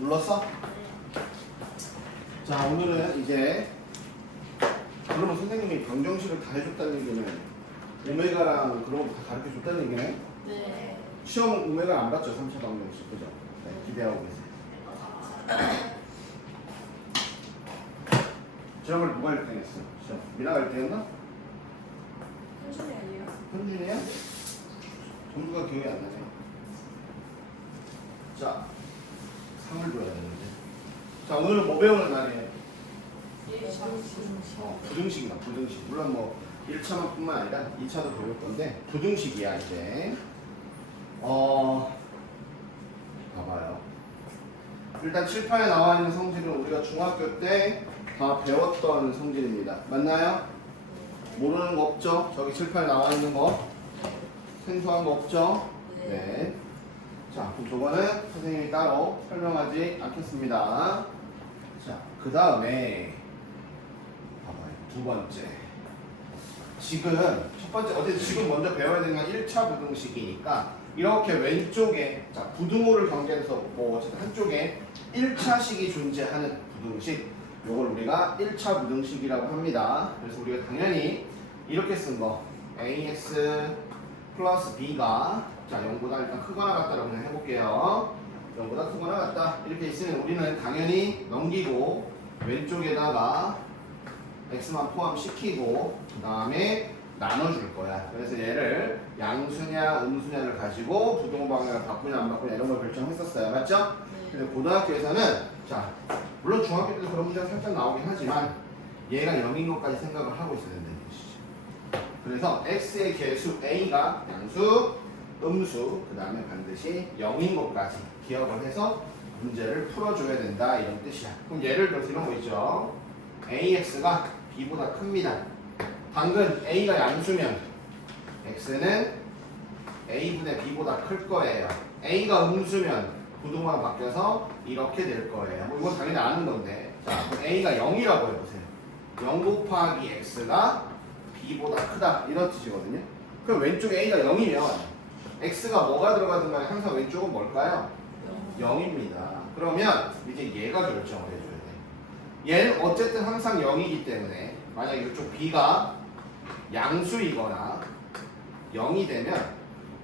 눌렀어? 자, 오늘은 이제 그러면 선생님이 방정식을 다 해줬다는 얘기는 오메가랑 그런 거 다 가르쳐 줬다는 얘기네? 네. 시험 오메가 안 봤죠? 3차 방정식 그죠? 네, 기대하고 계세요. 시험을 누가 1등 했어? 시험 미나가 1등했나? 현준이 아니에요? 현준이야? 정수가 기억이 안 나네. 자, 상을 줘야 되는데. 자, 오늘은 뭐 배우는 날이에요? 부등식이다, 부등식. 물론 뭐 1차만 뿐만 아니라 2차도 배울 건데 부등식이야 이제. 봐봐요. 일단 칠판에 나와 있는 성질은 우리가 중학교 때 다 배웠던 성질입니다. 맞나요? 모르는 거 없죠? 저기 칠판에 나와 있는 거 생소한 거 없죠? 네. 자, 그럼 저거는 선생님이 따로 설명하지 않겠습니다. 자, 그 다음에 봐봐요. 두 번째. 지금 첫 번째 어제 지금 먼저 배워야 되는 건 1차 부등식이니까 이렇게 왼쪽에 자 부등호를 경계해서 뭐 어쨌든 한쪽에 1차식이 존재하는 부등식 요걸 우리가 1차 부등식이라고 합니다. 그래서 우리가 당연히 이렇게 쓴 거 ax 플러스 b가 자 0보다 일단 크거나 같다라고 그냥 해볼게요. 0보다 크거나 같다 이렇게 있으면 우리는 당연히 넘기고 왼쪽에다가 x만 포함시키고 그 다음에 나눠줄 거야. 그래서 얘를 양수냐 음수냐를 가지고 부등호 방향을 바꾸냐 안 바꾸냐 이런 걸 결정했었어요. 맞죠? 근데 고등학교에서는 자 물론 중학교 때도 그런 문제가 살짝 나오긴 하지만 얘가 0인 것까지 생각을 하고 있어야 된다는 것이죠. 그래서 x의 개수 a가 양수, 음수 그 다음에 반드시 0인 것까지 기억을 해서 문제를 풀어줘야 된다 이런 뜻이야. 그럼 예를 들어서 이런 거 있죠. ax가 b보다 큽니다. 방금 a가 양수면 x는 a분의 b보다 클 거예요. a가 음수면 부등호가 바뀌어서 이렇게 될 거예요. 뭐 이건 당연히 아는 건데 자 그럼 a가 0이라고 해보세요. 0 곱하기 x가 b보다 크다 이런 뜻이거든요. 그럼 왼쪽 a가 0이면 x가 뭐가 들어가든 간에 항상 왼쪽은 뭘까요? 0입니다. 그러면 이제 얘가 결정을 해줘야 돼. 얘는 어쨌든 항상 0이기 때문에 만약 이쪽 b가 양수이거나 0이 되면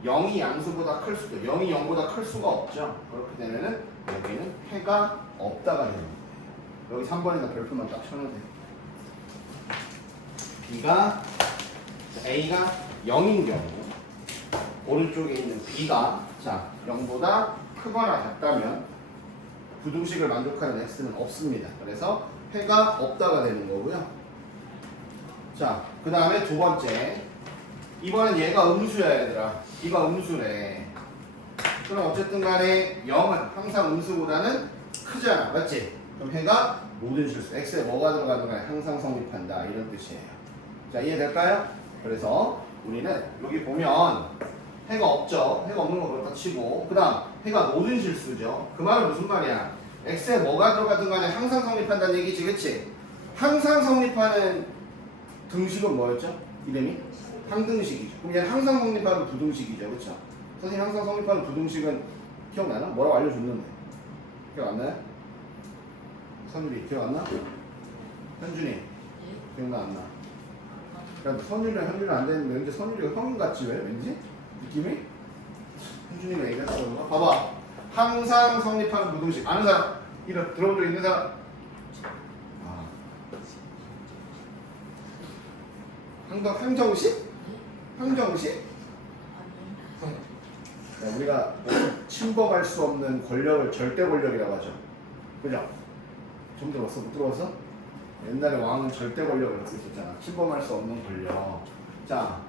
0이 양수보다 클 수도 0이 0보다 클 수가 없죠. 그렇게 되면은 여기는 해가 없다가 되는 거예요. 여기 3번에다 별표만 딱 쳐놓으세요. b가 a가 0인 경우 오른쪽에 있는 b가 자 0보다 크거나 같다면 부등식을 만족하는 x는 없습니다. 그래서 해가 없다가 되는 거고요. 자, 그 다음에 두 번째. 이번엔 얘가 음수야 얘들아. b가 음수래. 그럼 어쨌든 간에 0은 항상 음수보다는 크잖아. 맞지? 그럼 해가 모든 실수. x에 뭐가 들어가든 간에 항상 성립한다. 이런 뜻이에요. 자, 이해될까요? 그래서 우리는 여기 보면 해가 없죠. 해가 없는 거 그렇다 치고 그 다음 해가 모든 실수죠. 그 말은 무슨 말이야? x에 뭐가 들어가든 간에 항상 성립한다는 얘기지. 그치? 항상 성립하는 등식은 뭐였죠? 이름이? 항등식이죠. 그럼 얘는 항상 성립하는 부등식이죠. 그쵸? 선생님 항상 성립하는 부등식은 기억나나? 뭐라고 알려줬는데 기억 안 나요? 선율이 기억 안 나? 현준이 기억나 안 나? 그러니까 선율이랑 현준이랑 안 되는데 왠지 선율이가 형인 같지 왜? 왠지? 느낌이? 현준이가 얘기했어 그런가? 봐봐 항상 성립하는 부등식 아는 사람? 이런 들어본 적 있는 사람? 항정식? 항정식? 네, 우리가 침범할 수 없는 권력을 절대 권력이라고 하죠. 그죠? 좀 들어봤어? 못 들어봤어? 옛날에 왕은 절대 권력을 갖고 있었잖아. 침범할 수 없는 권력. 자,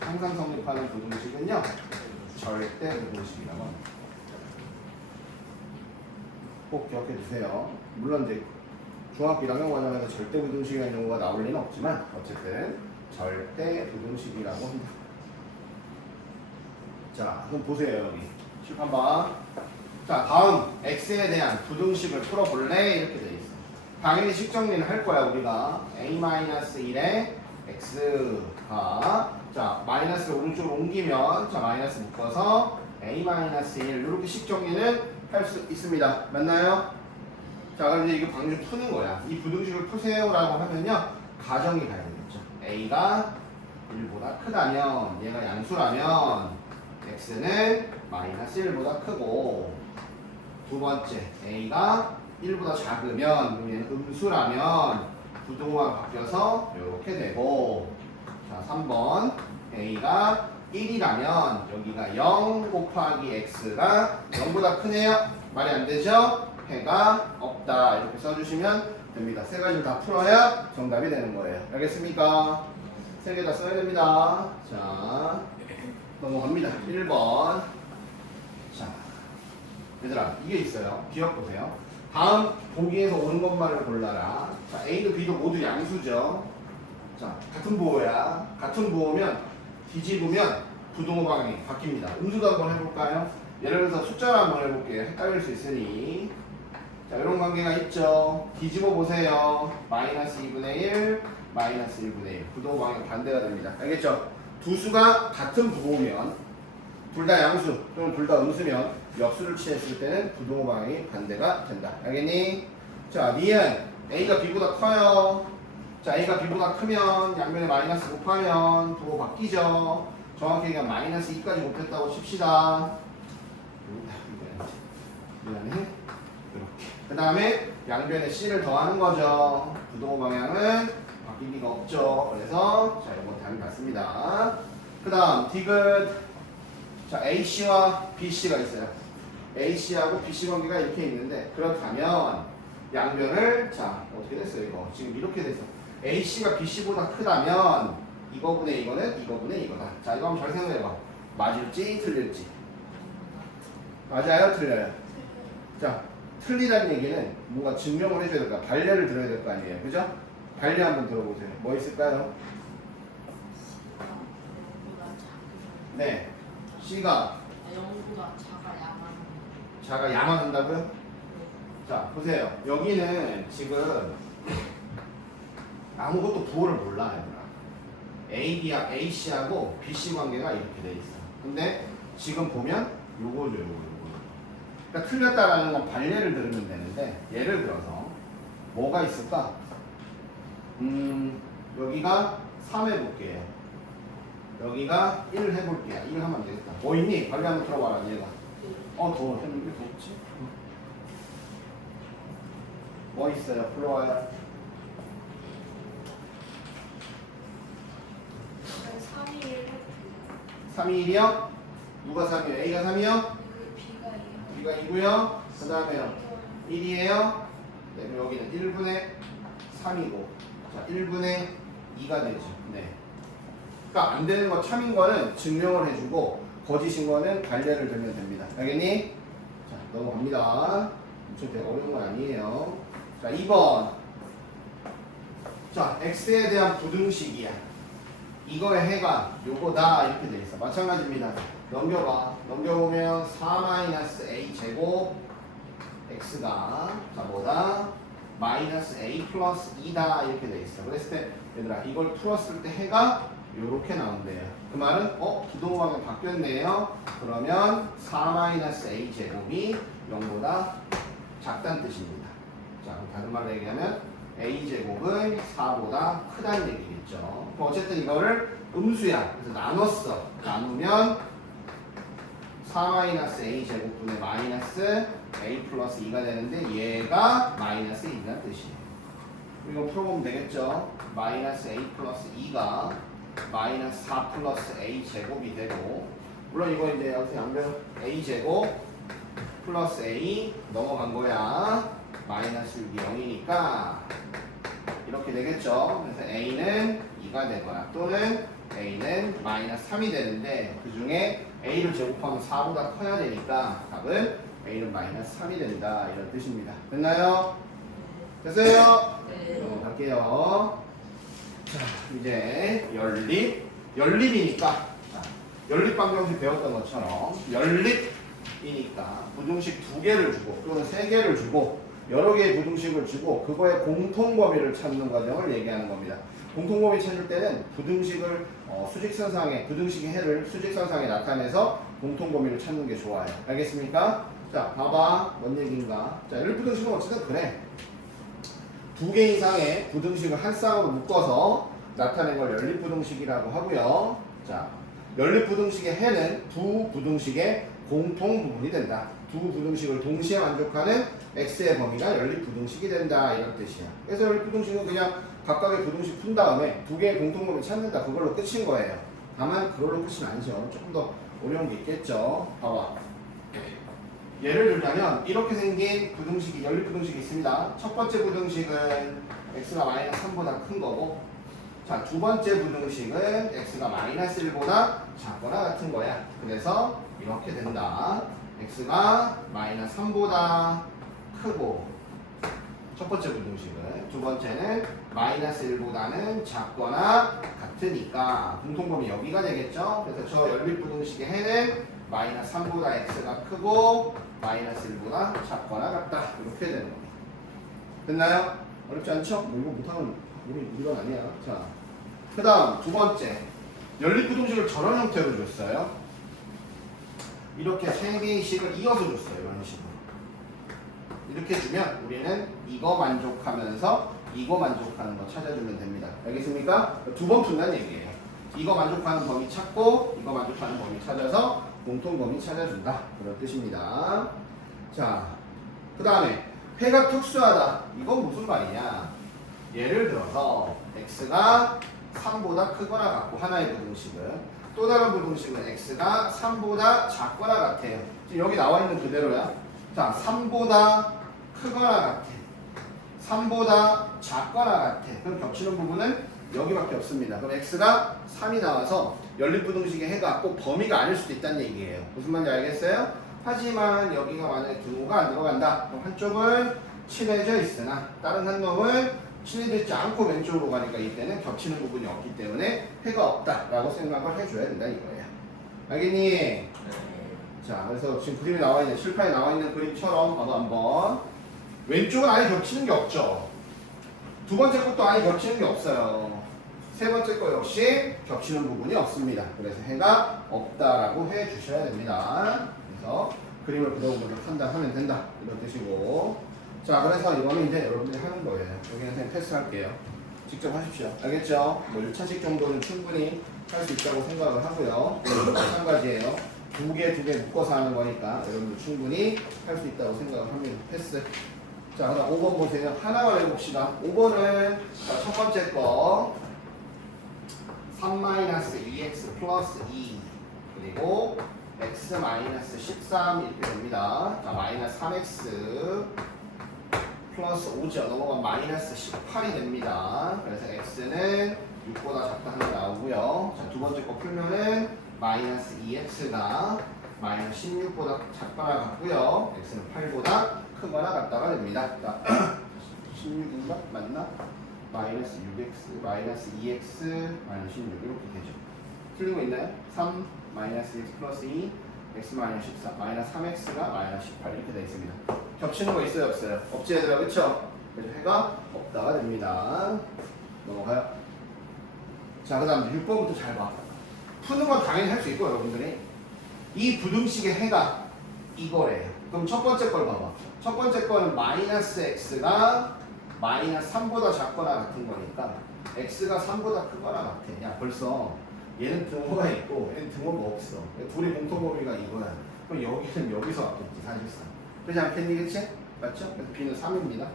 항상 성립하는 부등식은요 절대 부등식이라고 합니다. 꼭 기억해 주세요. 물론 이제 중학교 1학년 과정에서 절대 부등식이라는 용어가 나올 리는 없지만 어쨌든 절대 부등식이라고 합니다. 자, 그럼 보세요 여기 칠판 봐. 자, 다음 x에 대한 부등식을 풀어볼래? 이렇게 돼 있어. 당연히 식 정리는 할 거야 우리가. a-1에 x가 자 마이너스를 오른쪽으로 옮기면 자 마이너스 묶어서 a-1 이렇게 식 정리는 할 수 있습니다. 맞나요? 자 그럼 이제 이거 방금 푸는 거야. 이 부등식을 푸세요라고 하면요 가정이 가야 되겠죠. a가 1보다 크다면 얘가 양수라면 x는 마이너스 1보다 크고 두 번째 a가 1보다 작으면 그럼 얘는 음수라면 부등호가 바뀌어서 이렇게 되고 자 3번 a가 1이라면 여기가 0 곱하기 x가 0보다 크네요. 말이 안 되죠? 해가 없다 이렇게 써주시면 됩니다. 세 가지를 다 풀어야 정답이 되는 거예요. 알겠습니까? 세 개 다 써야 됩니다. 자 넘어갑니다. 1번 자 얘들아 이게 있어요. 기억 보세요. 다음 보기에서 오는 것만을 골라라. 자 A도 B도 모두 양수죠. 자 같은 부호야. 같은 부호면 뒤집으면 부등호 방향이 바뀝니다. 음수도 한번 해볼까요? 예를 들어서 숫자를 한번 해볼게요. 헷갈릴 수 있으니 자 이런 관계가 있죠. 뒤집어 보세요. 마이너스 2분의 1 마이너스 1분의 1 부등호 방향 반대가 됩니다. 알겠죠? 두 수가 같은 부호면 둘 다 양수 또는 둘 다 음수면 역수를 취했을 때는 부등호 방향이 반대가 된다. 알겠니? 자 니은 A가 B보다 커요. 자 A가 B보다 크면 양면에 마이너스 곱하면 부호 바뀌죠. 정확히 얘기하면 마이너스 2까지 곱했다고 칩시다. 미안해. 이렇게. 그 다음에 양변에 C를 더하는 거죠. 부등호 방향은 바뀔 리가 없죠. 그래서 자 이건 답이 같습니다. 그 다음 디귿 자 AC와 BC가 있어요. AC하고 BC 관계가 이렇게 있는데 그렇다면 양변을 자 어떻게 됐어요 이거 지금 이렇게 됐어. AC가 BC보다 크다면 이거분의 이거는 이거분의 이거다. 자 이거 한번 잘 생각해봐. 맞을지 틀릴지. 맞아요 틀려요? 자 틀리다는 얘기는 뭔가 증명을 해줘야 될까 반례를 들어야 될 거 아니에요. 그죠? 반례 한번 들어보세요. 뭐 있을까요? 네 C가 0보다 자가 야만한다고요? 자 보세요. 여기는 지금 아무것도 부호를 몰라요. AC하고 BC 관계가 이렇게 돼 있어. 근데 지금 보면 요거죠 요거. 그러니까 틀렸다라는 건 반례를 들으면 되는데 예를 들어서 뭐가 있을까? 여기가 3 해볼게요. 여기가 1 해볼게요. 1 하면 안 되겠다. 뭐 있니? 관리 한번 들어봐라 얘가. 더 했는데 더 없지? 뭐 있어요? 불러와요. 3이 1이요? 누가 3이요? A가 3이요? B가 2고요. 그 다음에요 1이에요. 네, 그럼 여기는 1분의 3이고 자 1분의 2가 되죠. 네. 그러니까 안 되는 거 참인 거는 증명을 해주고 거짓인 거는 반례를 들면 됩니다. 알겠니? 자 넘어갑니다. 엄청 되게 어려운 건 아니에요. 자 2번 자 x에 대한 부등식이야. 이거의 해가 요거다 이렇게 돼 있어. 마찬가지입니다. 넘겨봐. 넘겨보면 4-a 제곱 x가 자 뭐다? 마이너스 a 플러스 2다 이렇게 돼 있어. 그랬을 때 얘들아 이걸 풀었을 때 해가 요렇게 나온대요. 그 말은 부등호 방향 바뀌었네요. 그러면 4-a 제곱이 0보다 작다는 뜻입니다. 자 그럼 다른 말로 얘기하면 a 제곱은 4보다 크다는 얘기겠죠. 어쨌든 이거를 음수야. 그래서 나눴어. 나누면 4-a 제곱분의 마이너스 a 플러스 2가 되는데 얘가 마이너스 2라는 뜻이에요. 이거 풀어보면 되겠죠. 마이너스 a 플러스 2가 마이너스 4 플러스 a 제곱이 되고 물론 이거 이제 여기서 양변 a 제곱 플러스 a 넘어간 거야. 마이너스 6이 0이니까 이렇게 되겠죠. 그래서 a는 2가 될 거야. 또는 a는 마이너스 3이 되는데 그 중에 a를 제곱하면 4보다 커야 되니까 답은 a는 마이너스 3이 된다 이런 뜻입니다. 됐나요? 됐어요? 네. 갈게요. 자 이제 연립이니까 연립방정식 배웠던 것처럼 연립이니까 부등식 2개를 주고 또는 3개를 주고 여러 개의 부등식을 주고 그거의 공통범위를 찾는 과정을 얘기하는 겁니다. 공통범위 찾을 때는 부등식을 수직선상에 부등식의 해를 수직선상에 나타내서 공통범위를 찾는 게 좋아요. 알겠습니까? 자, 봐봐. 뭔 얘기인가? 자, 연립부등식은 어쨌든 그래. 두 개 이상의 부등식을 한 쌍으로 묶어서 나타낸 걸 연립부등식이라고 하고요. 자, 연립부등식의 해는 두 부등식의 공통 부분이 된다. 두 부등식을 동시에 만족하는 x의 범위가 연립부등식이 된다. 이런 뜻이야. 그래서 연립부등식은 그냥 각각의 부등식 푼 다음에 두 개의 공통범위 찾는다. 그걸로 끝인 거예요. 다만 그걸로 끝은 아니죠. 조금 더 어려운 게 있겠죠. 봐봐. 예를 들자면 이렇게 생긴 부등식이 연립부등식이 있습니다. 첫 번째 부등식은 x가 마이너스 3보다 큰 거고, 자, 두 번째 부등식은 x가 마이너스 1보다 작거나 같은 거야. 그래서 이렇게 된다. x가 마이너스 3보다 크고, 첫 번째 부등식은, 두 번째는 마이너스 1보다는 작거나 같으니까 공통범위 여기가 되겠죠. 그래서 저 연립부등식의 해는 마이너스 3보다 x가 크고 마이너스 1보다 작거나 같다. 이렇게 되는 겁니다. 됐나요? 어렵지 않죠? 뭐 이거 못하면 우리가 아니야. 자, 그 다음 두 번째, 연립부등식을 저런 형태로 줬어요. 이렇게 세 개의 식을 이어서 줬어요. 이런 식으로. 이렇게 주면 우리는 이거 만족하면서 이거 만족하는 거 찾아주면 됩니다. 알겠습니까? 두 번 푼다는 얘기예요. 이거 만족하는 범위 찾고 이거 만족하는 범위 찾아서 공통 범위 찾아준다. 그런 뜻입니다. 자, 그 다음에 해가 특수하다. 이건 무슨 말이냐? 예를 들어서 x가 3보다 크거나 같고, 하나의 부등식은, 또 다른 부등식은 x가 3보다 작거나 같아요. 지금 여기 나와 있는 그대로야. 자, 3보다 크거나 같아. 3보다 작거나 같아. 그럼 겹치는 부분은 여기밖에 없습니다. 그럼 x가 3이 나와서 연립부등식의 해가 꼭 범위가 아닐 수도 있다는 얘기예요. 무슨 말인지 알겠어요? 하지만 여기가 만약에 등호가 안 들어간다. 그럼 한쪽은 친해져 있으나 다른 한 놈은 친해지지 않고 왼쪽으로 가니까 이때는 겹치는 부분이 없기 때문에 해가 없다라고 생각을 해줘야 된다 이거예요. 알겠니? 자, 그래서 지금 그림에 나와 있는, 칠판에 나와 있는 그림처럼 봐도 한번, 왼쪽은 아예 겹치는 게 없죠. 두 번째 것도 아예 겹치는 게 없어요. 세 번째 거 역시 겹치는 부분이 없습니다. 그래서 해가 없다라고 해 주셔야 됩니다. 그래서 그림을 그대로 판단하면 된다. 이런 뜻이고. 자, 그래서 이거는 이제 여러분들이 하는 거예요. 여기는 그냥 패스할게요. 직접 하십시오. 알겠죠? 뭐 1차식 정도는 충분히 할 수 있다고 생각을 하고요. 마찬가지예요. 두 개 묶어서 하는 거니까 여러분들 충분히 할 수 있다고 생각을 합니다. 패스. 자, 그럼 5번 보세요. 하나만 해봅시다. 5번은 첫 번째 거 3-2x 플러스 2 그리고 x-13 이렇게 됩니다. 자, 마이너스 3x 플러스 5죠. 넘어가면 마이너스 18이 됩니다. 그래서 x는 6보다 작다 하나 나오고요. 자, 두 번째 거 풀면은 마이너스 2x가 마이너스 16보다 작거나 같고요. x는 8보다 크거나 같다가 됩니다. 자, 16인가? 맞나? 마이너스 6x, 마이너스 2x, 마이너스 16 이렇게 되죠. 틀린 거 있나요? 3, 마이너스 x 플러스 2, x 마이너스 14, 마이너스 3x가 마이너스 18 이렇게 되어 있습니다. 겹치는 거 있어요? 없어요? 없지 얘들아, 그쵸? 그래서 해가 없다가 됩니다. 넘어가요. 자, 그 다음 6번부터 잘 봐. 푸는 건 당연히 할 수 있고 여러분들이 이 부등식의 해가 이거래요. 그럼 첫 번째 걸 봐봐. 첫 번째 거는 마이너스 x가 마이너스 3보다 작거나 같은 거니까 x가 3보다 크거나 같아. 야, 벌써 얘는 등호가 있고 얘는 등호가 없어. 둘이 공통범위가 이거야. 그럼 여기는 여기서 왔겠지 사실상. 그렇지 않겠니? 그치? 맞죠? 그래서 b는 3입니다.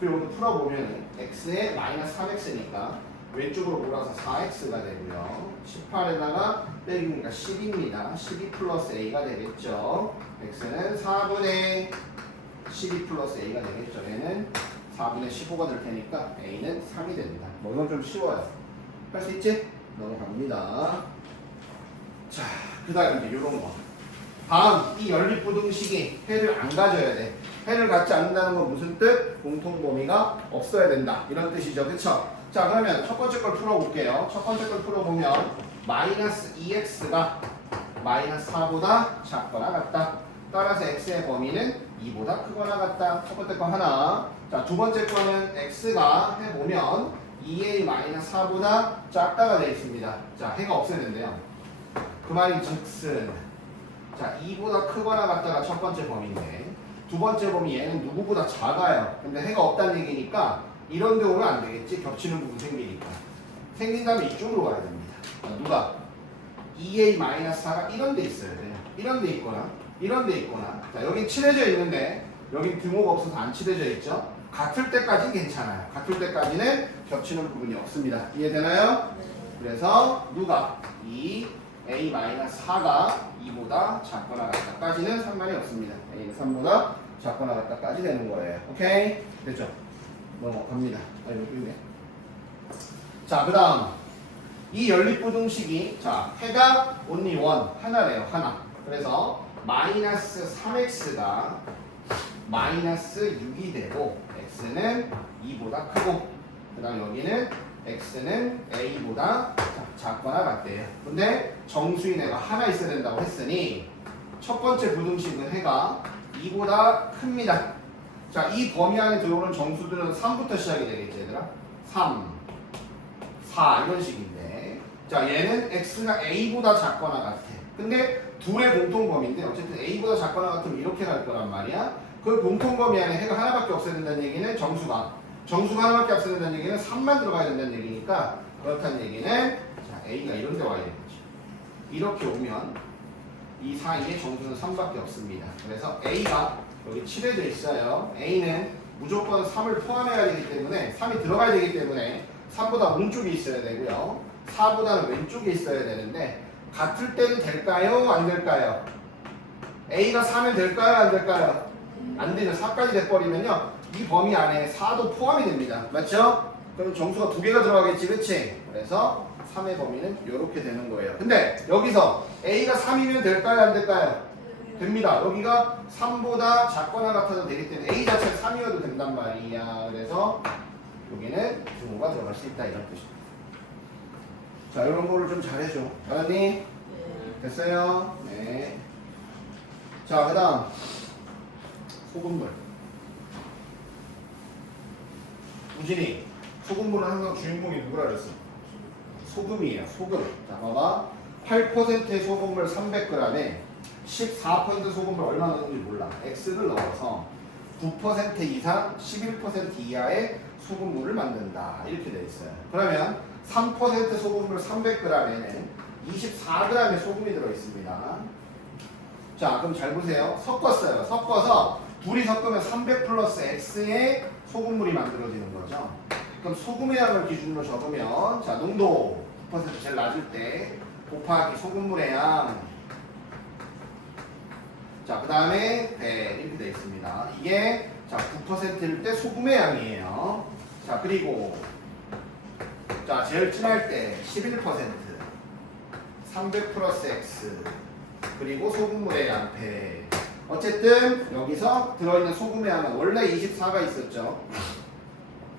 그리고 오늘 풀어보면 x에 마이너스 3x니까 왼쪽으로 몰아서 4x가 되고요. 18에다가 빼기니까 10입니다. 12 플러스 a가 되겠죠. x는 4분의 12 플러스 a가 되겠죠. 얘는 4분의 15가 될 테니까 a는 3이 됩니다. 뭐 이건 좀 쉬워요. 할 수 있지? 넘어갑니다. 자, 그 다음 이제 요런 거. 다음, 이 연립부등식이 해를 안 가져야 돼. 해를 갖지 않는다는 건 무슨 뜻? 공통범위가 없어야 된다. 이런 뜻이죠. 그쵸? 자, 그러면 첫 번째 걸 풀어볼게요. 첫 번째 걸 풀어보면 마이너스 2x가 마이너스 4보다 작거나 같다. 따라서 x의 범위는 2보다 크거나 같다. 첫 번째 거 하나. 자, 두 번째 거는 x가 해보면 2a-4보다 작다가 되어 있습니다. 자, 해가 없애는데요. 그 말이 즉슨 자, 2보다 크거나 같다가 첫 번째 범위인데 두 번째 범위 얘는 누구보다 작아요. 근데 해가 없다는 얘기니까 이런 데 오면 안 되겠지. 겹치는 부분 생기니까. 생긴다면 이쪽으로 가야 됩니다. 자, 누가? 2a-4가 이런 데 있어야 돼요. 이런 데 있거나 이런 데 있거나 자, 여긴 칠해져 있는데 여긴 등호가 없어서 안 칠해져 있죠. 같을 때까지는 괜찮아요. 같을 때까지는 겹치는 부분이 없습니다. 이해되나요? 그래서 누가? 2a-4가 2보다 작거나 같다까지는 상관이 없습니다. a는 3보다 작거나 같다까지 되는 거예요. 오케이? 됐죠? 넘어갑니다. 여기 있네. 자, 그 다음 이 연립부등식이 자, 해가 only one 하나래요. 하나. 그래서 마이너스 3x가 마이너스 6이 되고 x는 2보다 크고 그 다음 여기는 x는 a보다 작거나 같대요. 근데 정수인 애가 하나 있어야 된다고 했으니 첫 번째 부등식은 해가 2보다 큽니다. 자, 이 범위 안에 들어오는 정수들은 3부터 시작이 되겠지 얘들아? 3, 4 이런 식인데 자, 얘는 x가 a보다 작거나 같아. 근데 둘의 공통범위인데 어쨌든 a보다 작거나 같으면 이렇게 갈 거란 말이야. 그 공통범위 안에 해가 하나밖에 없어야 된다는 얘기는 정수가 하나밖에 없어야 된다는 얘기는 3만 들어가야 된다는 얘기니까 그렇다는 얘기는 자, a가 이런 데 와야 되는 거지. 이렇게 오면 이 사이에 정수는 3밖에 없습니다. 그래서 a가 여기 칠해져 있어요. a는 무조건 3을 포함해야 되기 때문에 3이 들어가야 되기 때문에 3보다 오른쪽에 있어야 되고요. 4보다는 왼쪽에 있어야 되는데 같을 때는 될까요? 안 될까요? a가 4면 될까요? 안 될까요? 안 되는 4까지 돼버리면요 이 범위 안에 4도 포함이 됩니다. 맞죠? 그럼 정수가 두 개가 들어가겠지, 그치? 그래서 3의 범위는 이렇게 되는 거예요. 근데 여기서 a가 3이면 될까요? 안 될까요? 됩니다. 여기가 3보다 작거나 같아도 되기 때문에 a 자체가 3이어도 된단 말이야. 그래서 여기는 등호가 들어갈 수 있다 이런 뜻입니다. 자, 이런 거를 좀 잘해줘. 알았니? 됐어요? 네. 자, 그 다음 소금물. 우진이 소금물은 항상 주인공이 누구라 그랬어? 소금이에요. 소금. 자, 봐봐. 8%의 소금물 300g에 14% 소금물 얼마 넣는지 몰라. x를 넣어서 9% 이상 11% 이하의 소금물을 만든다. 이렇게 되어 있어요. 그러면 3% 소금물 300g에는 24g의 소금이 들어있습니다. 자, 그럼 잘 보세요. 섞었어요. 섞어서 둘이 섞으면 300 플러스 x의 소금물이 만들어지는 거죠. 그럼 소금의 양을 기준으로 적으면 자, 농도 9% 제일 낮을 때 곱하기 소금물의 양 자, 그 다음에 배 이렇게 되어 있습니다. 이게 자, 9%일 때 소금의 양이에요. 자, 그리고 자, 제일 진할 때 11% 300 플러스 x 그리고 소금물의 양 배. 어쨌든 여기서 들어있는 소금의 양은 원래 24가 있었죠.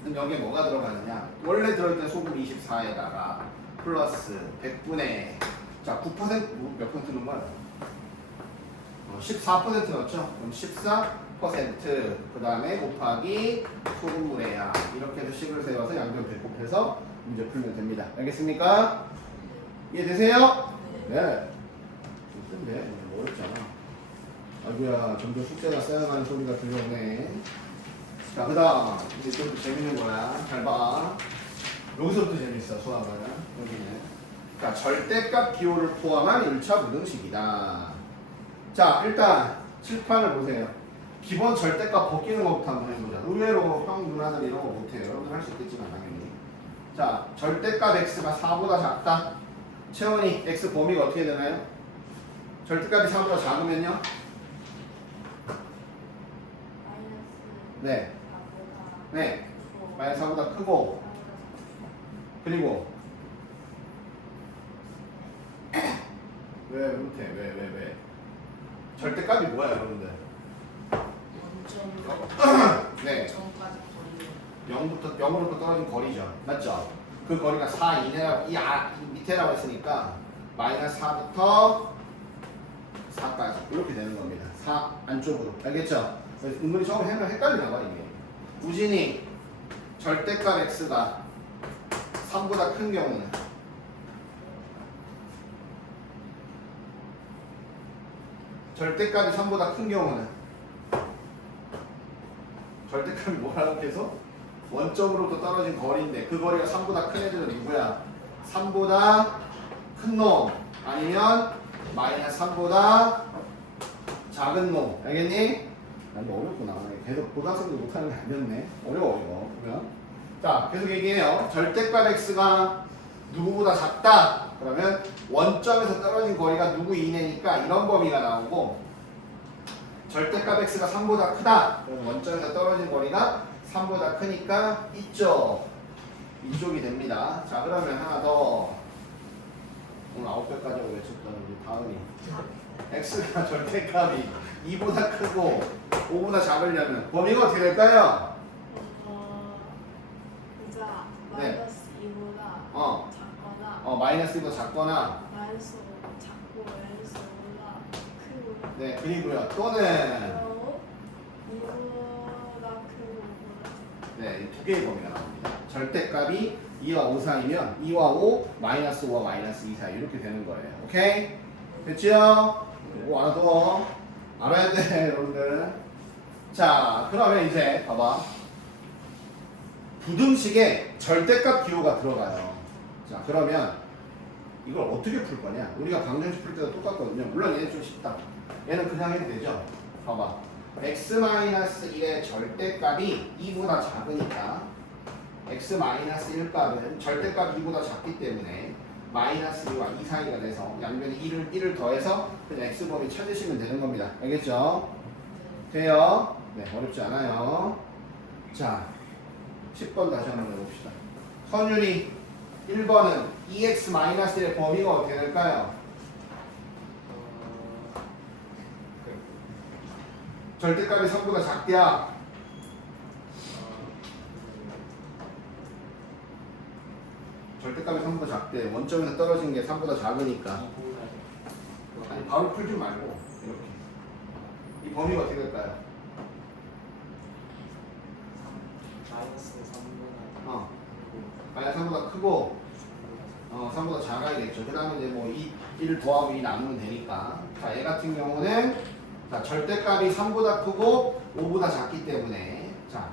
그럼 여기에 뭐가 들어가느냐? 원래 들어있던 소금 24에다가 플러스 100분의 자, 9%몇 퍼센트 넣은 거야? 14% 넣었죠? 그럼 14%그 다음에 곱하기 소금물의 양 이렇게 해서 식을 세워서 양변 배곱해서 문제 풀면 됩니다. 알겠습니까? 이해되세요? 네. 근데 어렵잖아. 아이고야, 점점 숙제가 쌓여가는 소리가 들려오네. 자, 그 다음 이제 좀 재밌는 거야. 잘 봐. 여기서부터 재밌어. 수학은 여기는 자, 절대값 기호를 포함한 1차 부등식이다. 자, 일단 칠판을 보세요. 기본 절대값 벗기는 것부터 한번 해보자. 의외로 형 누나들 이런 거 못해요. 여러분 할 수 있겠지만 당연히. 자, 절대값 x가 4보다 작다. 채원이 x 범위가 어떻게 되나요? 절대값이 4보다 작으면요? 네. 네. 마이너스 4보다 크고 그리고 왜 못해? 왜? 절대값이 뭐야, 여러분들? 네. 0으로부터 떨어진 거리죠. 맞죠? 그 거리가 4 이내라고, 이 밑에라고 했으니까 마이너스 4부터 4까지 이렇게 되는 겁니다. 4 안쪽으로. 알겠죠? 은근히 처음에 헷갈리나 봐, 이게. 우진이 절대값 x가 3보다 큰 경우는 절대값이 3보다 큰 경우는 절대값이 뭐라고 계속? 원점으로부터 떨어진 거리인데 그 거리가 3보다 큰 애들은 누구야? 3보다 큰 놈 아니면 마이너스 3보다 작은 놈 알겠니? 아, 이거 어렵구나. 계속 고등학생도 못하는 게 아니었네. 어려워 이거 보면. 자 계속 얘기해요. 절대값 x가 누구보다 작다 그러면 원점에서 떨어진 거리가 누구 이내니까 이런 범위가 나오고 절대값 x가 3보다 크다 그러면 원점에서 떨어진 거리가 3보다 크니까 이쪽이 됩니다. 자 그러면 하나 더 오늘 9배까지 외쳤던 우리 다음이 x가 절대값이 2보다 크고 5보다 작으려면 범위가 어떻게 될까요? 그자 네. 마이너스 2보다 어. 작거나 마이너스 2보다 작거나 마이너스 작고 마이너스 5보다 크고 네 그리고요 또는 그리고 2보다 크고 5보다 네, 두 개의 범위가 나옵니다. 절대값이 2와 5 사이면 2와 5, 마이너스 5와 마이너스 2 사이 이렇게 되는 거예요. 오케이? 됐죠? 이거 하나 더 알아야 돼, 여러분들. 자, 그러면 이제 봐봐. 부등식에 절대값 기호가 들어가요. 자, 그러면 이걸 어떻게 풀 거냐? 우리가 방정식 풀 때도 똑같거든요. 물론 얘는 좀 쉽다. 얘는 그냥 해도 되죠? 봐봐. x-1의 절대값이 2보다 작으니까 x-1값은 절대값이 2보다 작기 때문에 마이너스 2와 2 사이가 돼서 양변에 1을 더해서 그냥 x범위 찾으시면 되는 겁니다. 알겠죠? 돼요? 네, 어렵지 않아요. 자, 10번 다시 한번 해봅시다. 선율이 1번은 2x-1의 범위가 어떻게 될까요? 절대값이 3보다 작대야. 절대값이 3보다 작대. 원점에서 떨어진 게 3보다 작으니까. 아니 바로 풀지 말고 이렇게. 이 범위가 어떻게 될까요? 마이너스 3보다 마이너스 3보다 크고 3보다 작아야겠죠. 그 다음에 이제 뭐 1 더하고 2 나누면 되니까. 자, 얘 같은 경우는 자, 절대값이 3보다 크고 5보다 작기 때문에 자,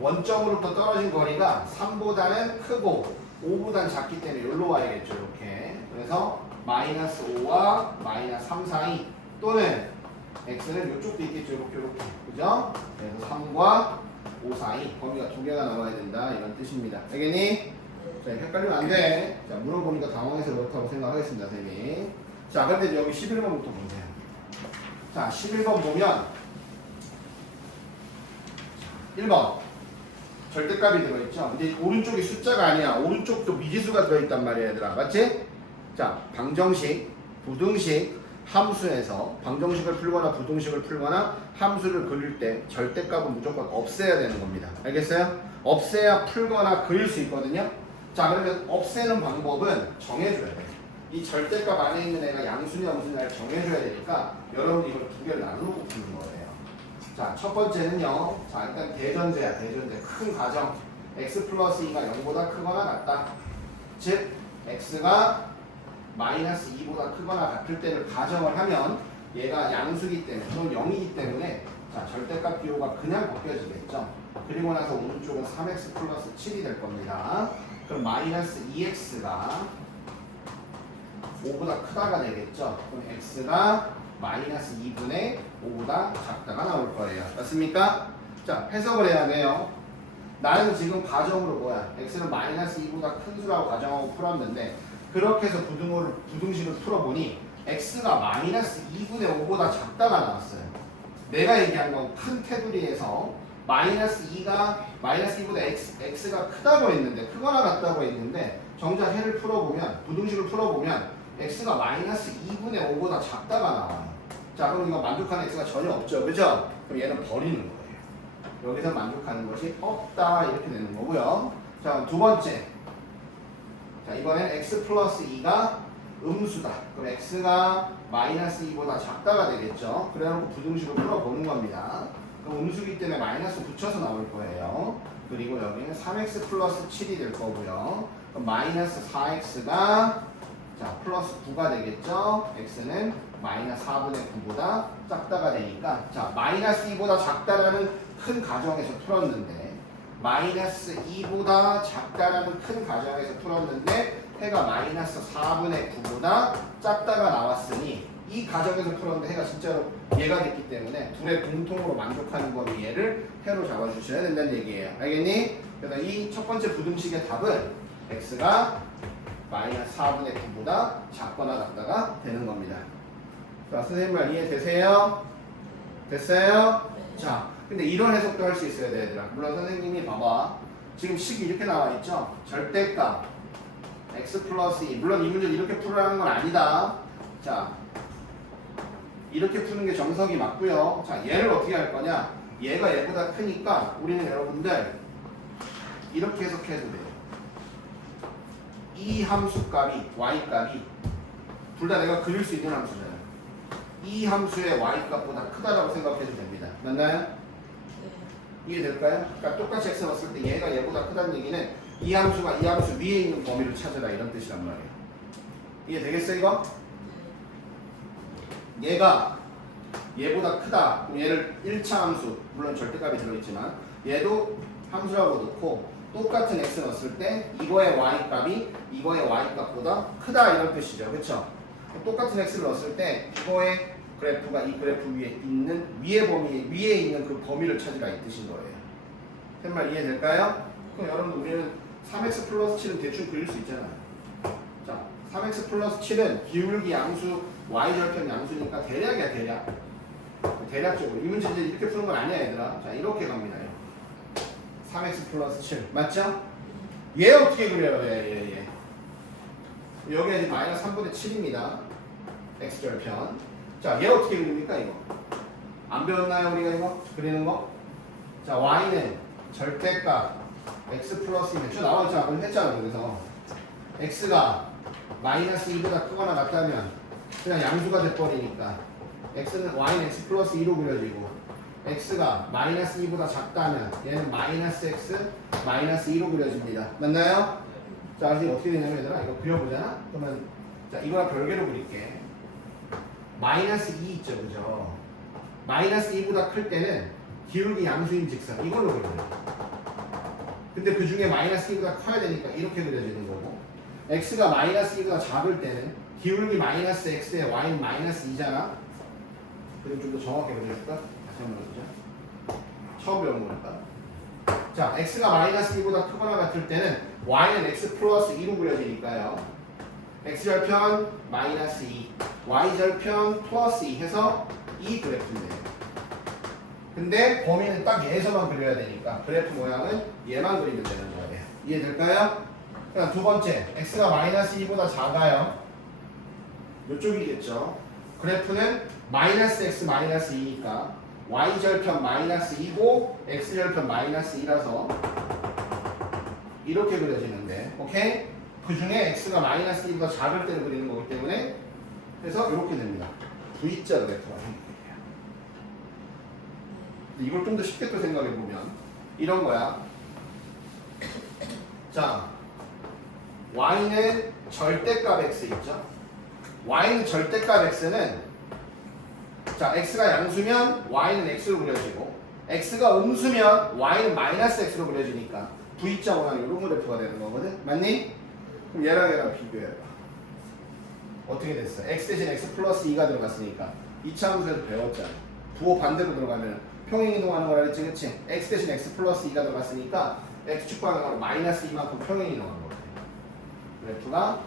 원점으로부터 떨어진 거리가 3보다는 크고 5보다는 작기 때문에 여기로 와야겠죠. 이렇게. 그래서 마이너스 5와 마이너스 3 사이 또는 x는 이쪽도 있겠죠. 이렇게. 그죠? 그래서 3과 5 사이 범위가 두 개가 나와야 된다. 이런 뜻입니다. 알겠니? 자, 헷갈리면 안 돼. 자, 물어보니까 당황해서 그렇다고 생각하겠습니다. 선생님이. 자, 근데 여기 11번부터 보세요. 자, 11번 보면 1번 절대값이 들어있죠. 근데 오른쪽이 숫자가 아니야. 오른쪽도 미지수가 들어있단 말이야, 얘들아. 맞지? 자, 방정식, 부등식, 함수에서 방정식을 풀거나 부등식을 풀거나 함수를 그릴 때 절대값은 무조건 없애야 되는 겁니다. 알겠어요? 없애야 풀거나 그릴 수 있거든요. 자, 그러면 없애는 방법은 정해줘야 돼. 이 절대값 안에 있는 애가 양수냐 무슨냐를 정해줘야 되니까 여러분이 이걸 두 개를 나누고 푸는 거예요. 자, 첫 번째는요. 자, 일단 대전제야. 대전제. 큰 가정. x 플러스 2가 0보다 크거나 같다. 즉 x가 마이너스 2보다 크거나 같을 때를 가정을 하면 얘가 양수기 때문에 또는 0이기 때문에 자, 절대값 기호가 그냥 벗겨지겠죠. 그리고 나서 오른쪽은 3x 플러스 7이 될 겁니다. 그럼 마이너스 2x가 5보다 크다가 되겠죠. 그럼 x가 마이너스 2분의 5보다 작다가 나올 거예요. 맞습니까? 자, 해석을 해야 돼요. 나는 지금 가정으로 뭐야? x는 마이너스 2보다 큰 수라고 가정하고 풀었는데 그렇게 해서 부등식을 풀어보니 x가 마이너스 2분의 5보다 작다가 나왔어요. 내가 얘기한 건 큰 테두리에서 마이너스 2가 마이너스 2보다 x가 크다고 했는데 크거나 같다고 했는데 정작 해를 풀어보면 부등식을 풀어보면 x가 마이너스 2분의 5보다 작다가 나와요. 자, 그럼 이거 만족하는 x가 전혀 없죠. 그죠? 그럼 얘는 버리는 거예요. 여기서 만족하는 것이 없다 이렇게 되는 거고요. 자, 두 번째. 자, 이번엔 x 플러스 2가 음수다. 그럼 x가 마이너스 2보다 작다가 되겠죠. 그래놓고 부등식을 풀어보는 겁니다. 그럼 음수기 때문에 마이너스 붙여서 나올 거예요. 그리고 여기는 3x 플러스 7이 될 거고요. 그럼 마이너스 4x가 자 플러스 9가 되겠죠. x는 마이너스 4분의 9보다 작다가 되니까 자 마이너스 2보다 작다라는 큰 가정에서 풀었는데 마이너스 2보다 작다라는 큰 가정에서 풀었는데 해가 마이너스 4분의 9보다 작다가 나왔으니 이 가정에서 풀었는데 해가 진짜로 얘가 됐기 때문에 둘의 공통으로 만족하는 범위 얘를 해로 잡아주셔야 된다는 얘기예요. 알겠니? 그래서 이 첫 번째 부등식의 답은 x가 마이너스 4분의 9보다 작거나 같다가 되는 겁니다. 자, 선생님 말 이해되세요? 됐어요? 자, 근데 이런 해석도 할 수 있어야 돼, 얘들아. 물론 선생님이 봐봐. 지금 식이 이렇게 나와 있죠? 절대값 x 플러스 2. 물론 이 문제는 이렇게 풀으라는 건 아니다. 자, 이렇게 푸는 게 정석이 맞고요. 자, 얘를 어떻게 할 거냐? 얘가 얘보다 크니까 우리는 여러분들 이렇게 해석해도 돼요. 이 함수 값이 y 값이 둘 다 내가 그릴 수 있는 함수잖아요. 이 함수의 y 값보다 크다라고 생각해도 됩니다. 맞나요? 이해될까요? 그러니까 똑같이 x 넣었을 때 얘가 얘보다 크다는 얘기는 이 함수가 이 함수 위에 있는 범위를 찾으라 이런 뜻이란 말이에요. 이해되겠어 이거? 얘가 얘보다 크다. 그럼 얘를 1차 함수, 물론 절대값이 들어있지만 얘도 함수라고 넣고 똑같은 x 넣었을 때 이거의 y값이 이거의 y값보다 크다 이런 뜻이죠. 그렇죠? 똑같은 x를 넣었을 때 이거의 그래프가 이 그래프 위에 있는 위에 있는 그 범위를 찾으라 이 뜻인 거예요. 말 이해될까요? 그럼 여러분 우리는 3x 플러스 7은 대충 그릴 수 있잖아요. 자, 3x 플러스 7은 기울기 양수 y절편 양수니까 대략이야 대략. 대략적으로 이 문제 이제 이렇게 푸는 건 아니야 얘들아. 자, 이렇게 갑니다. 3x 플러스 7 맞죠? 얘 어떻게 그려요? 얘. 여기가 이제 마이너스 3분의 7입니다. x절편. 자, 얘 어떻게 그립니까 이거? 안 배웠나요 우리가 이거? 그리는 거? 자, y는 절대값 x 플러스 2면 저 나와있잖아. 그럼 했잖아. 그래서 x가 마이너스 2보다 크거나 같다면 그냥 양수가 돼버리니까 x는 y는 x 플러스 2로 그려지고 x가 마이너스 2보다 작다면 얘는 마이너스 x 마이너스 2로 그려집니다. 맞나요? 자, 이제 어떻게 되냐면 얘들아 이거 그려보잖아? 그러면 자 이거랑 별개로 그릴게. 마이너스 2 있죠, 그죠? 마이너스 2보다 클 때는 기울기 양수인 직선 이걸로 그려요. 근데 그 중에 마이너스 2보다 커야 되니까 이렇게 그려지는 거고 x가 마이너스 2보다 작을 때는 기울기 마이너스 x에 y는 마이너스 2잖아? 그럼 좀 더 정확하게 그려줄까? 다시 한번 해보자. 처음 배운 거니까. 자, x가 마이너스 2보다 크거나 같을 때는 y는 x 플러스 2로 그려지니까요. x절편 마이너스 2, y절편 플러스 2 해서 이 그래프인데요. 근데 범위는 딱 얘에서만 그려야 되니까 그래프 모양은 얘만 그리면 되는 거예요. 이해될까요? 그럼 두 번째, x가 마이너스 2보다 작아요. 이쪽이겠죠. 그래프는 마이너스 x 마이너스 2니까 y절편 마이너스 2고 x절편 마이너스 2라서 이렇게 그려지는데 오케이? 그 중에 x가 마이너스 2보다 작을 때를 그리는 거기 때문에 그래서 이렇게 됩니다. V자 그래프가 생기게 돼요. 이걸 좀 더 쉽게 또 생각해 보면 이런 거야. 자, y는 절대값 x 있죠? y는 절대값 x는 자, x가 양수면 y는 x로 그려지고 x가 음수면 y는 마이너스 x로 그려지니까 V자 모양 이런 그래프가 되는 거거든. 맞니? 그럼 얘랑 비교해봐. 어떻게 됐어? x 대신 x 플러스 2가 들어갔으니까 2차 함수에서 배웠잖아. 부호 반대로 들어가면 평행이동하는 거라 그랬지, 그치? x 대신 x 플러스 2가 들어갔으니까 x축 방향으로 마이너스 2만큼 평행이동하는 거거든. 그래프가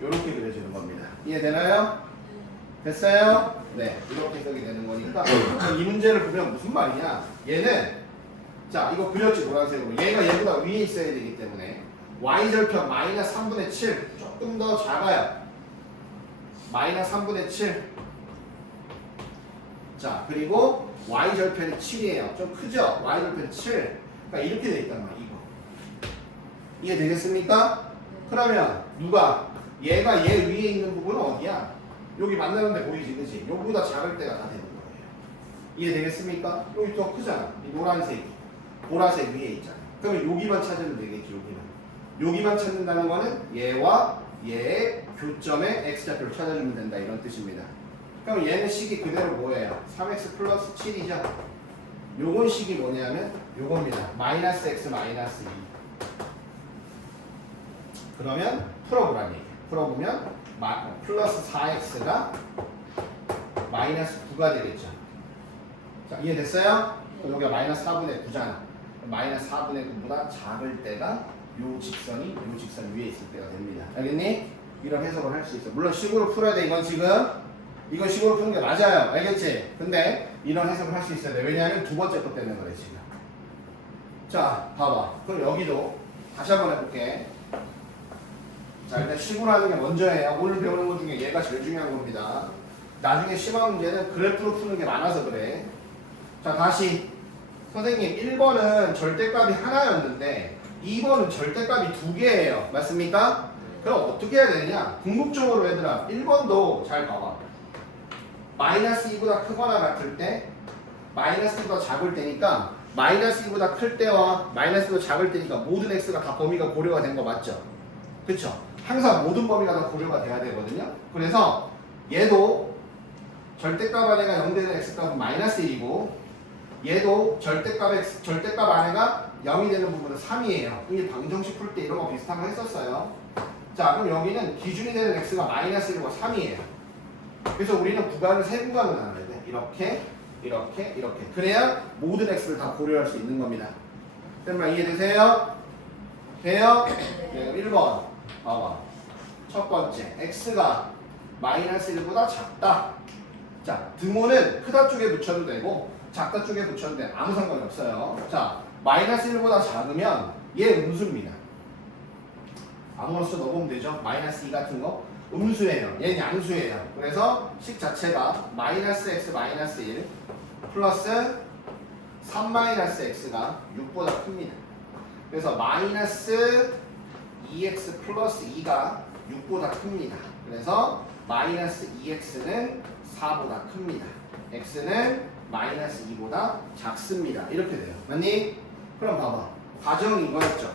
이렇게 그려지는 겁니다. 이해되나요? 됐어요? 네, 이렇게 해석이 되는 거니까 이 문제를 보면 무슨 말이냐? 얘는 자, 이거 그렸지 노란색으로. 얘가 얘보다 위에 있어야 되기 때문에 y절편 마이너스 3분의 7 조금 더 작아요. 마이너스 3분의 7. 자, 그리고 y절편이 7이에요. 좀 크죠? y절편 7. 그러니까 이렇게 돼 있단 말이야. 이거. 이해되겠습니까? 그러면 누가 얘가 얘 위에 있는 부분은 어디야? 여기 만나는 데 보이지, 그치? 요거보다 작을 때가 다 되는 거예요. 이해되겠습니까? 여기 더 크잖아. 이 노란색이. 보라색 위에 있잖아. 그러면 여기만 찾으면 되겠지, 여기만. 여기만 찾는다는 거는 얘와 얘의 교점의 x좌표를 찾아주면 된다, 이런 뜻입니다. 그럼 얘는 식이 그대로 뭐예요? 3x 플러스 7이죠? 요건 식이 뭐냐면 요겁니다. 마이너스 x 마이너스 2. 그러면 풀어보라는 얘기예요. 풀어보면 플러스 4x가 마이너스 9가 되겠죠. 자, 이해됐어요? 그럼 여기가 마이너스 4분의 9잖아. 마이너스 4분의 9보다 작을 때가 요 직선이 요 직선 위에 있을 때가 됩니다. 알겠니? 이런 해석을 할 수 있어. 물론 식으로 풀어야 돼. 이건 지금 이건 식으로 푸는 게 맞아요. 알겠지? 근데 이런 해석을 할 수 있어야 돼. 왜냐하면 두 번째 것 때문에 그래 지금. 자, 봐봐. 그럼 여기도 다시 한번 해볼게. 자, 일단 식으로 하는 게 먼저예요. 오늘 배우는 것 중에 얘가 제일 중요한 겁니다. 나중에 시험 문제는 그래프로 푸는 게 많아서 그래. 자, 다시. 선생님, 1번은 절대값이 하나였는데 2번은 절대값이 두 개예요. 맞습니까? 그럼 어떻게 해야 되느냐? 궁극적으로 얘들아, 1번도 잘 봐봐. 마이너스 2보다 크거나 같을 때, 마이너스 2보다 작을 때니까, 마이너스 2보다 클 때와 마이너스 2보다 작을 때니까 모든 x가 다 범위가 고려가 된 거 맞죠? 그쵸? 항상 모든 범위가 다 고려가 돼야 되거든요. 그래서 얘도 절대값 안에가 0 되는 x값은 마이너스 1이고, 얘도 절대값 안에가 0이 되는 부분은 3이에요. 이게 방정식 풀 때 이런 거 비슷한 거 했었어요. 자, 그럼 여기는 기준이 되는 x가 마이너스 1이고 3이에요. 그래서 우리는 구간을 세 구간으로 나눠야 돼. 이렇게, 이렇게, 이렇게. 그래야 모든 x를 다 고려할 수 있는 겁니다. 그러면 이해되세요? 돼요? 네, 1번. 봐봐. 첫 번째, x가 마이너스 1보다 작다. 자, 등호는 크다 쪽에 붙여도 되고 작다 쪽에 붙여도 돼. 아무 상관이 없어요. 자, 마이너스 1보다 작으면 얘 음수입니다. 아무거나 써 넣어보면 되죠. 마이너스 2 같은 거 음수예요. 얘는 양수예요. 그래서 식 자체가 마이너스 x 마이너스 1 플러스 3 마이너스 x가 6보다 큽니다. 그래서 마이너스 2x 플러스 2가 6보다 큽니다. 그래서 마이너스 2x는 4보다 큽니다. x는 마이너스 2보다 작습니다. 이렇게 돼요. 맞니? 그럼 봐봐. 과정이 이거였죠.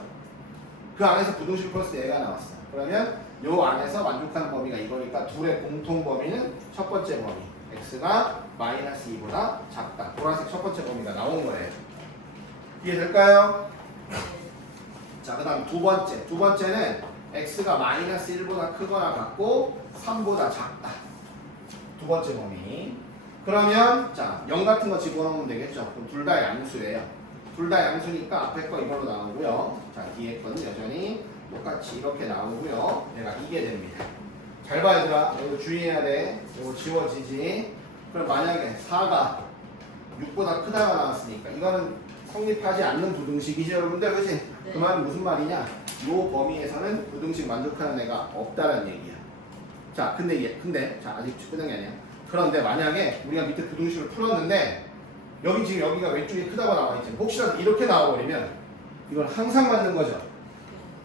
그 안에서 부등식 플러스 얘가 나왔어. 그러면 요 안에서 만족하는 범위가 이거니까 둘의 공통 범위는 첫 번째 범위. x가 마이너스 2보다 작다. 보라색 첫 번째 범위가 나온 거예요. 이해될까요? 자, 그 다음 두 번째. 두 번째는 x가 마이너스 1보다 크거나 같고 3보다 작다. 두 번째 범위. 그러면 자, 0 같은 거 집어넣으면 되겠죠. 그럼 둘 다 양수예요. 둘 다 양수니까 앞에 거 이걸로 나오고요. 자, 뒤에 거는 여전히 똑같이 이렇게 나오고요. 얘가 이게 됩니다. 잘 봐, 얘들아. 이거 주의해야 돼. 이거 지워지지. 그럼 만약에 4가 6보다 크다가 나왔으니까 이거는 성립하지 않는 부등식이죠, 여러분들. 그치? 네. 그 말은 무슨 말이냐? 요 범위에서는 부등식 만족하는 애가 없다는 얘기야. 자, 근데 자, 아직 끝난 게 아니야. 그런데 만약에 우리가 밑에 부등식을 풀었는데 여기 지금 여기가 왼쪽이 크다고 나와 있지. 혹시라도 이렇게 나와버리면 이건 항상 맞는 거죠.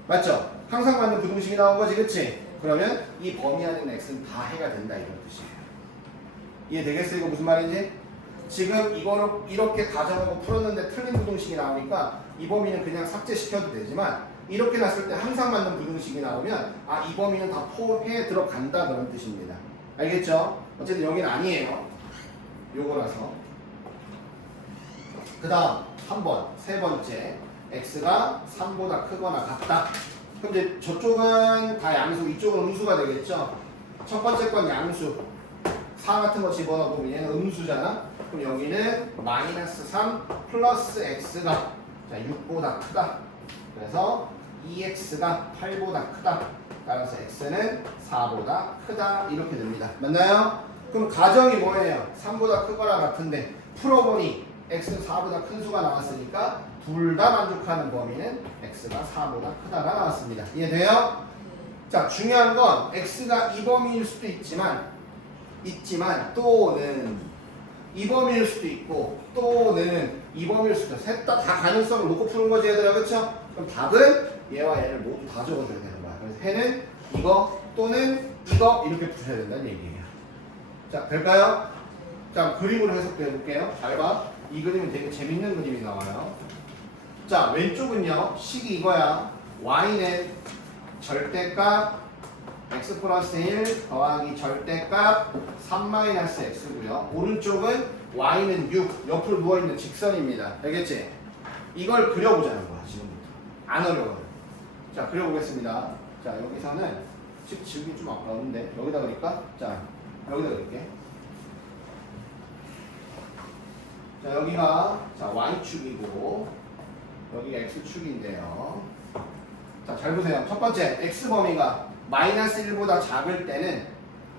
맞죠? 항상 맞는 부등식이 나온 거지, 그치? 그러면 이 범위 안에 있는 x는 다 해가 된다, 이런 뜻이에요. 이해되겠어요? 이거 무슨 말인지? 지금 이거를 이렇게 가정하고 풀었는데 틀린 부등식이 나오니까 이 범위는 그냥 삭제시켜도 되지만 이렇게 났을 때 항상 맞는 부등식이 나오면 아, 이 범위는 다 포함해 들어간다, 그런 뜻입니다. 알겠죠? 어쨌든 여기는 아니에요. 요거라서. 그 다음 3번 세 번째, x가 3보다 크거나 같다. 그럼 이제 저쪽은 다 양수, 이쪽은 음수가 되겠죠. 첫 번째 건 양수, 4 같은 거 집어넣으면 얘는 음수잖아. 그럼 여기는 마이너스 3 플러스 x가 자 6보다 크다. 그래서 2x가 8보다 크다. 따라서 x는 4보다 크다, 이렇게 됩니다. 맞나요? 그럼 가정이 뭐예요? 3보다 크거나 같은데 풀어보니 x는 4보다 큰 수가 나왔으니까 둘 다 만족하는 범위는 x가 4보다 크다가 나왔습니다. 이해돼요? 자, 중요한 건 x가 이 범위일 수도 있지만 또는 이 범위일 수도 있고 또는 이 범위일 수도 있고 셋 다 가능성을 놓고 푸는 거지, 얘들아. 그쵸? 그럼 답은 얘와 얘를 모두 다 적어줘야 되는 거야. 그래서 해는 이거 또는 이거 이렇게 푸셔야 된다는 얘기예요. 자, 될까요? 자, 그림으로 해석해 볼게요. 잘 봐. 이 그림은 되게 재밌는 그림이 나와요. 자, 왼쪽은요. 식이 이거야. y는 절대값 x 플러스 1 더하기 절대값 3-x고요. 오른쪽은 y는 6, 옆으로 누워있는 직선입니다. 알겠지? 이걸 그려보자는 거야, 지금부터. 안 어려워요. 자, 그려보겠습니다. 자, 여기서는 지우기 좀 아까운데 여기다 그릴까? 자, 여기다 그릴게. 자, 여기가 자 y축이고 여기가 x축인데요. 자, 잘 보세요. 첫 번째 x범위가 마이너스 1보다 작을 때는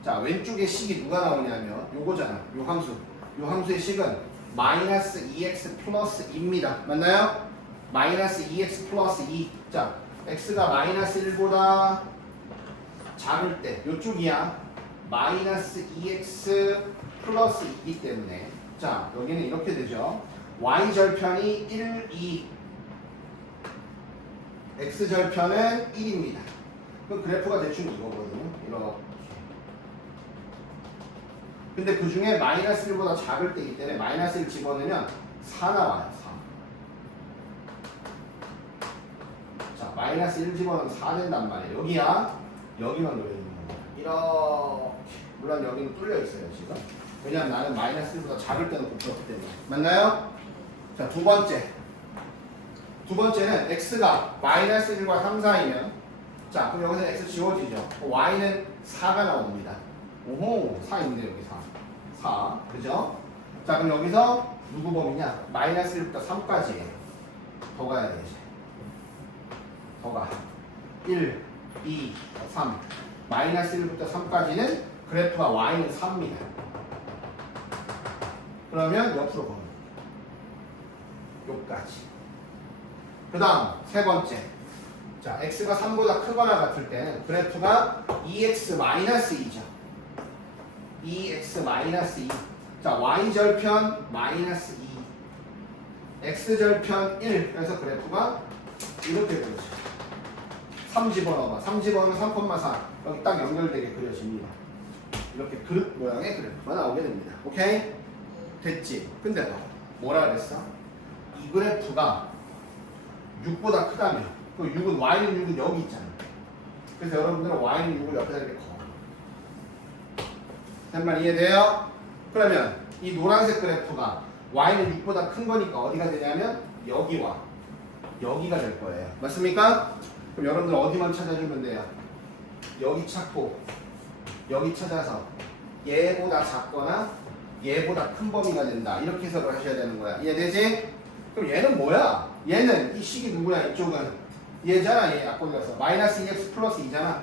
자, 왼쪽에 식이 누가 나오냐면 요거잖아. 요 함수. 요 함수의 식은 마이너스 2x 플러스 2입니다. 맞나요? 마이너스 2x 플러스 2. 자, x가 마이너스 1보다 작을 때 요쪽이야. 마이너스 2x 플러스 2이기 때문에 자, 여기는 이렇게 되죠. y절편이 1, 2 x절편은 1입니다. 그럼 그래프가 대충 이거거든요. 이렇게. 근데 그 중에 마이너스 1보다 작을 때이기 때문에 마이너스 1 집어넣으면 4 나와요. 4. 자, 마이너스 1 집어넣으면 4 된단 말이에요. 여기야. 여기만 놓여 있는 겁니다. 이렇게. 물론 여기는 뚫려 있어요, 지금. 왜냐면 나는 마이너스 1보다 작을 때는 곱했기 때문에. 맞나요? 자, 두 번째. 두 번째는 x가 마이너스 1과 3 사이면 자, 그럼 여기서 x 지워지죠. y는 4가 나옵니다. 오호, 4 있네, 여기 4. 4. 그죠? 자, 그럼 여기서 누구 범위냐? 마이너스 1부터 3까지 더 가야 되지. 더 가. 1, 2, 3. 마이너스 1부터 3까지는 그래프가 y는 4입니다. 그러면 옆으로 가면 요까지. 그 다음 세 번째. 자, x가 3보다 크거나 같을 때는 그래프가 2x-2죠. 2x-2. 자, y절편 마이너스 2. x절편 1. 그래서 그래프가 이렇게 그려져. 3 집어넣어봐. 3 집어넣으면 3,4. 여기 딱 연결되게 그려집니다. 이렇게 그릇 모양의 그래프가 나오게 됩니다. 오케이? 됐지? 근데 너 뭐라 그랬어? 이 그래프가 6보다 크다며. 그 6은 y는 6은 여기 있잖아. 그래서 여러분들은 y는 6을 옆에다 이렇게 걸어. 말 이해돼요? 그러면 이 노란색 그래프가 y는 6보다 큰 거니까 어디가 되냐면 여기와 여기가 될 거예요. 맞습니까? 그럼 여러분들 어디만 찾아주면 돼요? 여기 찾고 여기 찾아서 얘보다 작거나 얘보다 큰 범위가 된다. 이렇게 해석을 하셔야 되는 거야. 이해되지? 그럼 얘는 뭐야? 얘는 이 식이 누구야? 이쪽은 얘잖아. 얘 아까 올려서 마이너스 2x 플러스 2잖아.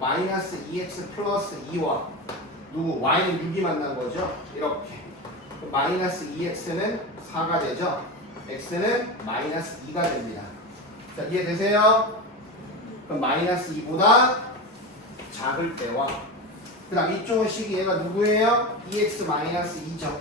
마이너스 2x 플러스 2와 누구? y는 6이 만난 거죠? 이렇게. 그럼 마이너스 2x는 4가 되죠? x는 마이너스 2가 됩니다. 자, 이해되세요? 그럼 마이너스 2보다 작을 때와 그 다음 이쪽은 식이 얘가 누구예요? 2x 마이너스 2죠.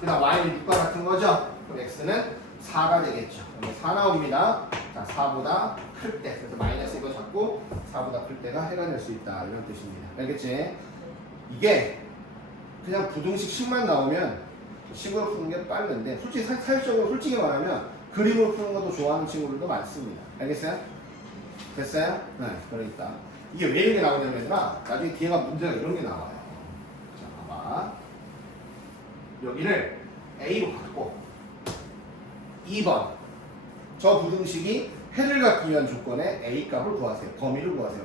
그 다음 y는 6과 같은 거죠? 그럼 x는 4가 되겠죠. 그럼 4 나옵니다. 자, 4보다 클 때. 그래서 마이너스 이거 잡고 4보다 클 때가 해가 될 수 있다. 이런 뜻입니다. 알겠지? 이게 그냥 부등식 식만 나오면 식으로 푸는 게 빠른데 솔직히 사실적으로 솔직히 말하면 그림으로 푸는 것도 좋아하는 친구들도 많습니다. 알겠어요? 됐어요? 네. 그러니까 이게 왜 이렇게 나오냐면 나중에 뒤에가 문제가 이런 게 나와요. 자, 봐봐. 여기를 A로 갖고 2번 저 부등식이 해를 갖기 위한 조건에 A 값을 구하세요. 범위를 구하세요.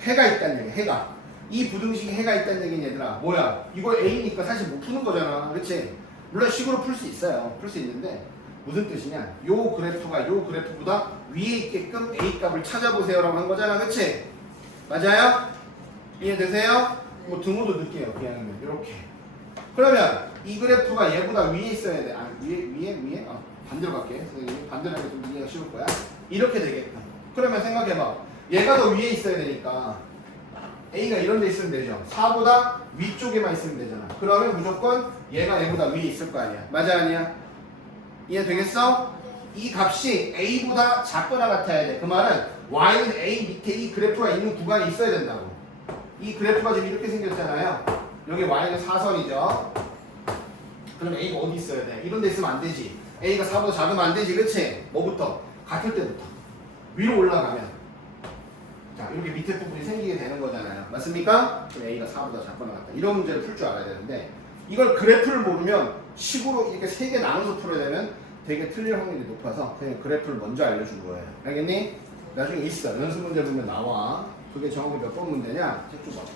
해가 있다는 얘기. 해가 이 부등식에 해가 있다는 얘기는 얘들아 뭐야? 이거 A니까 사실 못 푸는 거잖아. 그렇지? 물론 식으로 풀 수 있어요. 풀 수 있는데 무슨 뜻이냐? 요 그래프가 요 그래프보다 위에 있게끔 A 값을 찾아보세요라고 한 거잖아. 그렇지? 맞아요? 이해되세요? 뭐 등호도 넣을게요. 그냥 이렇게. 그러면 이 그래프가 얘보다 위에 있어야 돼. 아, 위에? 아, 반대로 갈게. 선생님 반대로 하면 좀 이해가 쉬울 거야. 이렇게 되겠다. 그러면 생각해봐. 얘가 더 위에 있어야 되니까 A가 이런 데 있으면 되죠. 4보다 위쪽에만 있으면 되잖아. 그러면 무조건 얘가 얘보다 위에 있을 거 아니야. 맞아 아니야? 이해되겠어? 이 값이 A보다 작거나 같아야 돼. 그 말은 Y는 A 밑에 이 그래프가 있는 구간이 있어야 된다고. 이 그래프가 지금 이렇게 생겼잖아요. 여기 y는 4선이죠. 그럼 a가 어디 있어야 돼? 이런 데 있으면 안 되지. a가 4보다 작으면 안 되지. 그치? 뭐부터? 같을 때부터. 위로 올라가면. 자, 이렇게 밑에 부분이 생기게 되는 거잖아요. 맞습니까? 그럼 a가 4보다 작거나 같다. 이런 문제를 풀 줄 알아야 되는데 이걸 그래프를 모르면 식으로 이렇게 3개 나눠서 풀어야 되면 되게 틀릴 확률이 높아서 그냥 그래프를 먼저 알려준 거예요. 알겠니? 나중에 있어. 연습 문제 보면 나와. 그게 정확히 몇 번 문제냐? 책 줘봐.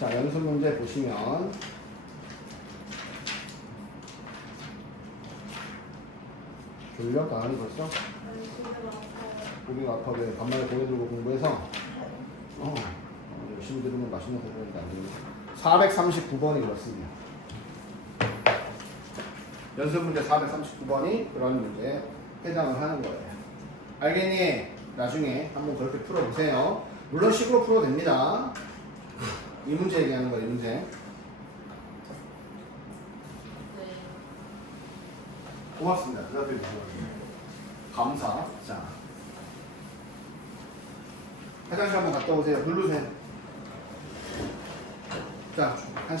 자, 연습 문제 보시면 졸려? 나은이 벌써? 아니 근데 막 우리가 아까 왜 간만에 고개 들고 공부해서 열심히 들으면 맛있는 거 보는데 안 되네. 439번이 그렇습니다. 연습 문제 439번이 그런 문제에 해당을 하는 거예요. 알겠니? 나중에 한번 그렇게 풀어보세요. 물론 식으로 풀어도 됩니다. 이 문제 얘기하는 거예요, 이 문제. 네. 고맙습니다. 대답해 주셔서. 감사. 자. 화장실 한번 갔다 오세요. 누르세요. 자, 한 10분